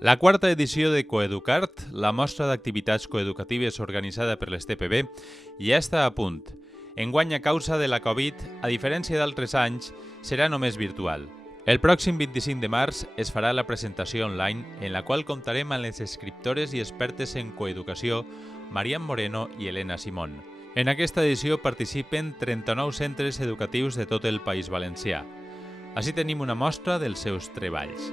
La quarta edició de Coeducart, la mostra d'activitats coeducatives organitzada per les TPB, ja està a punt. Enguany, a causa de la Covid, a diferència d'altres anys, serà només virtual. El pròxim 25 de març es farà la presentació online en la qual comptarem amb les escriptores i expertes en coeducació Mariam Moreno i Elena Simón. En aquesta edició participen 39 centres educatius de tot el País Valencià. Així tenim una mostra dels seus treballs.